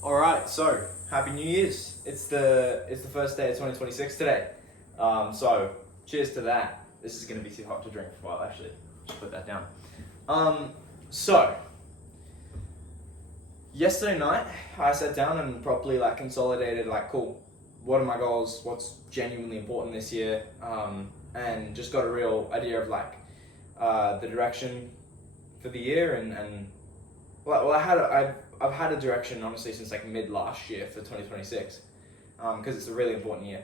All right, so Happy New Year's. It's the first day of 2026 today. So cheers to that. This is gonna be too hot to drink for a while. Actually, just put that down. So yesterday night I sat down and properly consolidated cool. What are my goals? What's genuinely important this year? And just got a real idea of the direction for the year and I've had a direction honestly since mid last year for 2026 because it's a really important year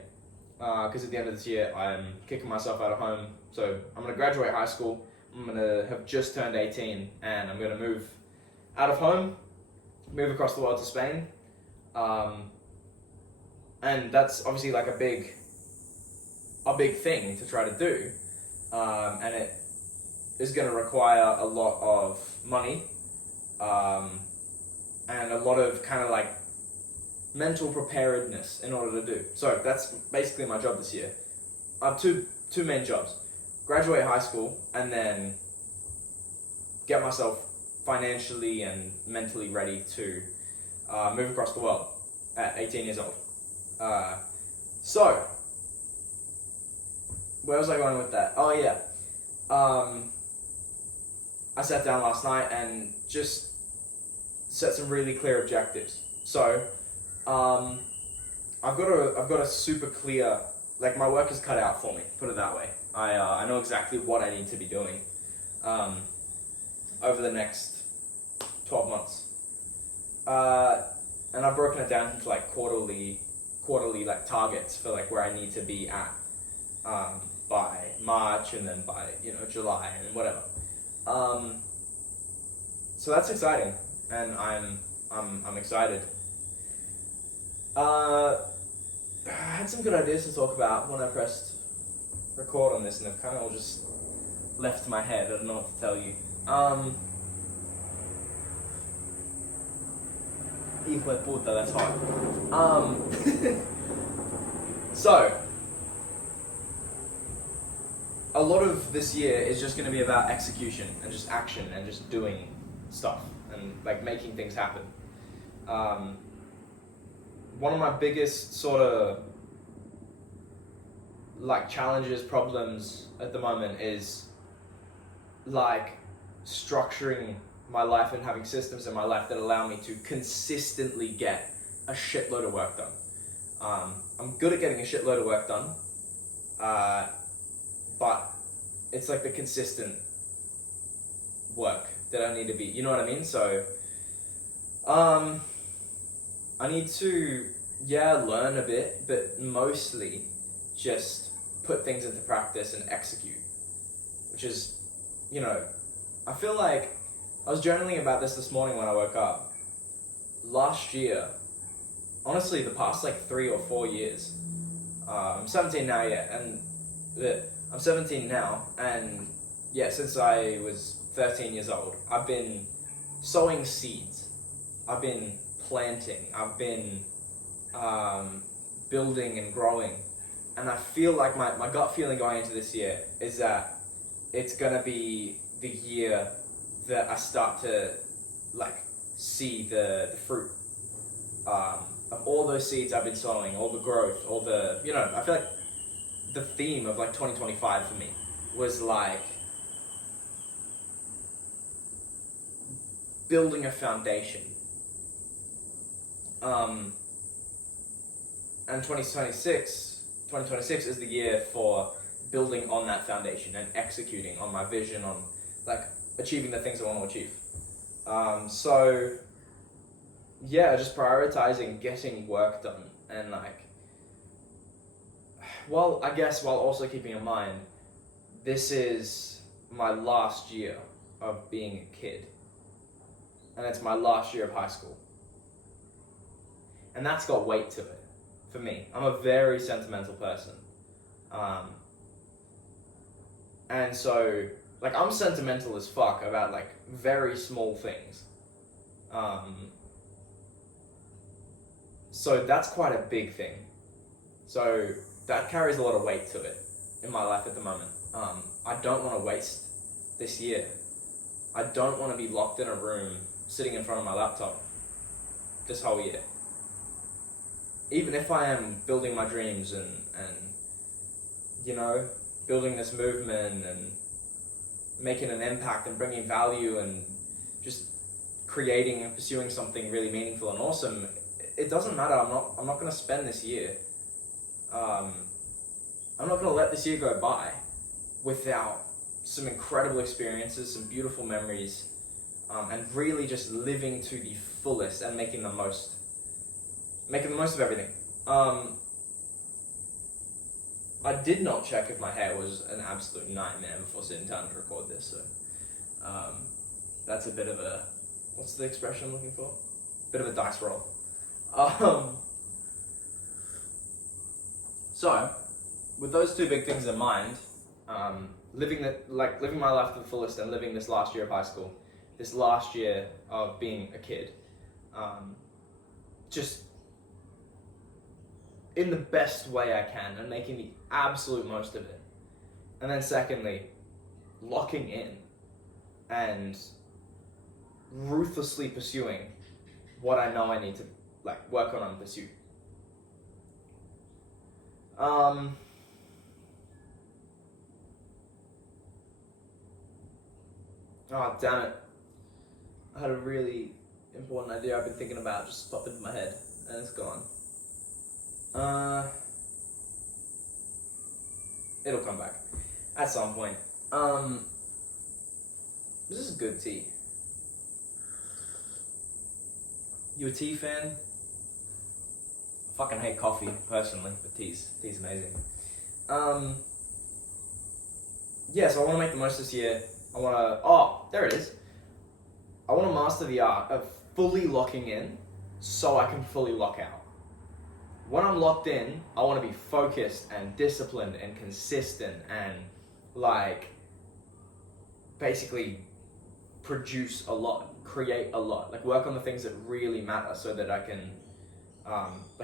because at the end of this year I'm kicking myself out of home, so I'm going to graduate high school. I'm going to have just turned 18 and I'm going to move out of home, move across the world to Spain, and that's obviously a big thing to try to do, and it is going to require a lot of money, and a lot of mental preparedness in order to do. So that's basically my job this year. I have two main jobs: graduate high school and then get myself financially and mentally ready to move across the world at 18 years old. So where was I going with that? Oh yeah. I sat down last night and just set some really clear objectives. So, I've got a super clear, my work is cut out for me, put it that way. I know exactly what I need to be doing, over the next 12 months. And I've broken it down into quarterly targets for where I need to be at, by March and then by, July and whatever. So that's exciting, and I'm excited. I had some good ideas to talk about when I pressed record on this, and they've kind of all just left my head. I don't know what to tell you. Hijo de puta, that's hot. So a lot of this year is just going to be about execution and just action and just doing stuff and making things happen. One of my biggest sort of challenges, problems at the moment is structuring my life and having systems in my life that allow me to consistently get a shitload of work done. I'm good at getting a shitload of work done, but it's the consistent work that I need to be, you know what I mean? So, I need to, learn a bit, but mostly just put things into practice and execute, which is, I feel I was journaling about this morning when I woke up. Last year, honestly, the past 3 or 4 years, I'm 17 now, and I'm 17 now, and since I was 13 years old, I've been sowing seeds. I've been planting. I've been building and growing. And I feel my gut feeling going into this year is that it's gonna be the year that I start to see the fruit of all those seeds I've been sowing, all the growth, all the, I feel the theme of 2025 for me was building a foundation. And 2026 is the year for building on that foundation and executing on my vision, on achieving the things I want to achieve. So just prioritizing getting work done and while also keeping in mind this is my last year of being a kid, and it's my last year of high school, and that's got weight to it for me. I'm a very sentimental person, and so I'm sentimental as fuck about very small things, so that's quite a big thing. So that carries a lot of weight to it in my life at the moment. I don't want to waste this year. I don't want to be locked in a room sitting in front of my laptop this whole year. Even if I am building my dreams and you know, building this movement and making an impact and bringing value and just creating and pursuing something really meaningful and awesome, it doesn't matter. I'm not going to spend this year. I'm not going to let this year go by without some incredible experiences, some beautiful memories, and really just living to the fullest and making the most of everything. I did not check if my hair was an absolute nightmare before sitting down to record this, so that's a bit of a, what's the expression I'm looking for? Bit of a dice roll. So, with those two big things in mind, living my life to the fullest and living this last year of high school, this last year of being a kid, just in the best way I can and making the absolute most of it. And then secondly, locking in and ruthlessly pursuing what I know I need to work on and pursue. Oh, damn it. I had a really important idea I've been thinking about just popped into my head and it's gone. It'll come back at some point. This is good tea. You a tea fan? I fucking hate coffee personally, but tea's amazing. Yeah, so I want to make the most of this year. There it is. I want to master the art of fully locking in so I can fully lock out. When I'm locked in, I want to be focused and disciplined and consistent and basically produce a lot, create a lot, work on the things that really matter so that I can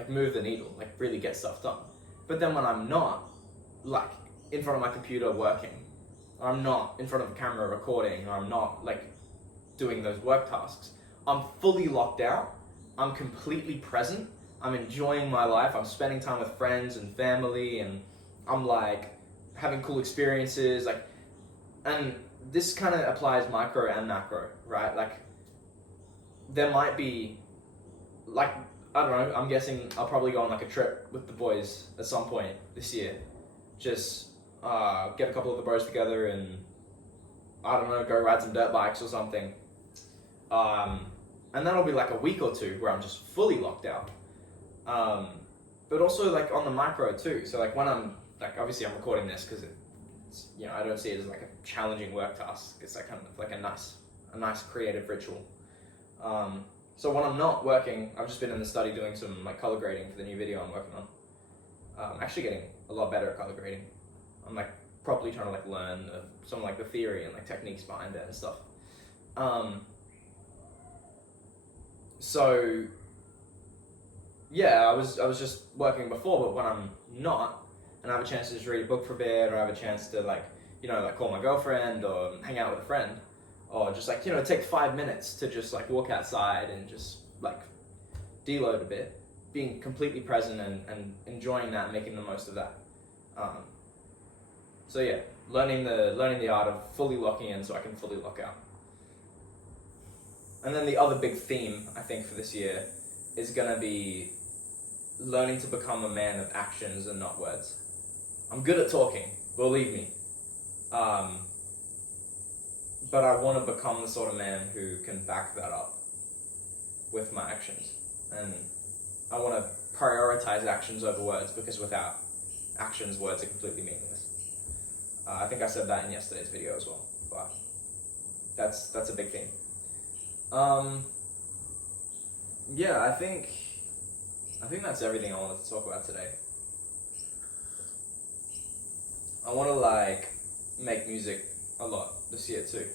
move the needle, really get stuff done. But then when I'm not in front of my computer working, or I'm not in front of a camera recording, or I'm not doing those work tasks, I'm fully locked out, I'm completely present, I'm enjoying my life, I'm spending time with friends and family, and I'm having cool experiences, and this kind of applies micro and macro, right? There might be, I don't know, I'm guessing I'll probably go on a trip with the boys at some point this year. Just get a couple of the bros together and, I don't know, go ride some dirt bikes or something. And that'll be a week or two where I'm just fully locked out. But also on the micro too. So when I'm, obviously I'm recording this because it's, I don't see it as a challenging work task. It's kind of a nice creative ritual. So when I'm not working, I've just been in the study doing some color grading for the new video I'm working on. I'm actually getting a lot better at color grading. I'm properly trying to learn some the theory and techniques behind it and stuff. So yeah, I was just working before, but when I'm not, and I have a chance to just read a book for a bit, or I have a chance to call my girlfriend or hang out with a friend, or just take 5 minutes to just walk outside and just deload a bit, being completely present and enjoying that and making the most of that. So yeah, learning the art of fully locking in so I can fully lock out. And then the other big theme I think for this year is gonna be learning to become a man of actions and not words. I'm good at talking, believe me. But I want to become the sort of man who can back that up with my actions. And I want to prioritize actions over words, because without actions, words are completely meaningless. I think I said that in yesterday's video as well, but that's a big thing. Yeah, I think that's everything I wanted to talk about today. I want to make music a lot this year too,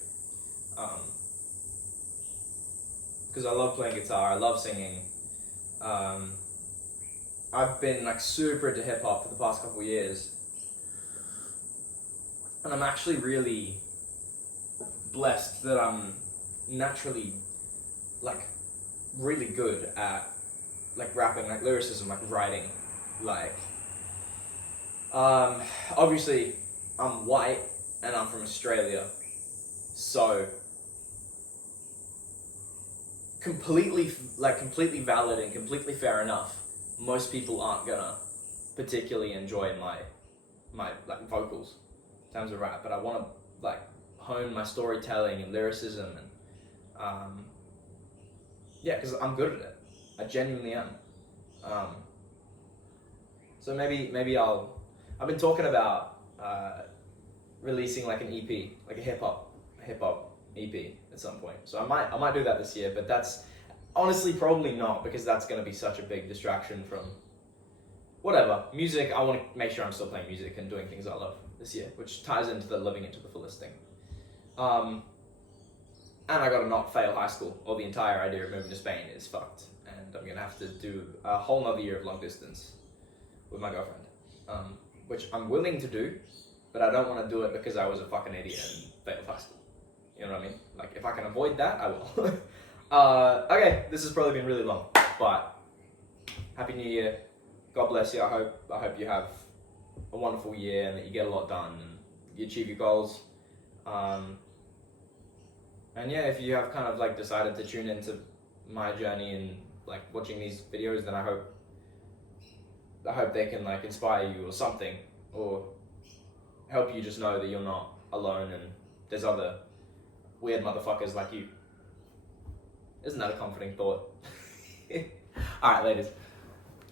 because I love playing guitar, I love singing. I've been super into hip hop for the past couple years, and I'm actually really blessed that I'm naturally really good at like rapping, like lyricism, like writing, like obviously I'm white and I'm from Australia, so completely valid and completely fair enough. Most people aren't gonna particularly enjoy my like vocals in terms of rap, but I want to like hone my storytelling and lyricism and yeah, because I'm good at it. I genuinely am. So maybe I've been talking about releasing like an EP, like a hip hop EP at some point. So I might do that this year, but that's honestly probably not, because that's going to be such a big distraction from whatever music. I want to make sure I'm still playing music and doing things I love this year, which ties into the living it to the fullest thing. And I got to not fail high school, or the entire idea of moving to Spain is fucked, and I'm gonna have to do a whole nother year of long distance with my girlfriend, which I'm willing to do, but I don't want to do it because I was a fucking idiot and failed high school. You know what I mean? Like, if I can avoid that, I will. Okay, this has probably been really long, but Happy New Year. God bless you. I hope you have a wonderful year and that you get a lot done and you achieve your goals. And yeah, if you have kind of like decided to tune into my journey and like watching these videos, then I hope they can like inspire you or something, or help you just know that you're not alone and there's other weird motherfuckers like you. Isn't that a comforting thought? Alright, ladies.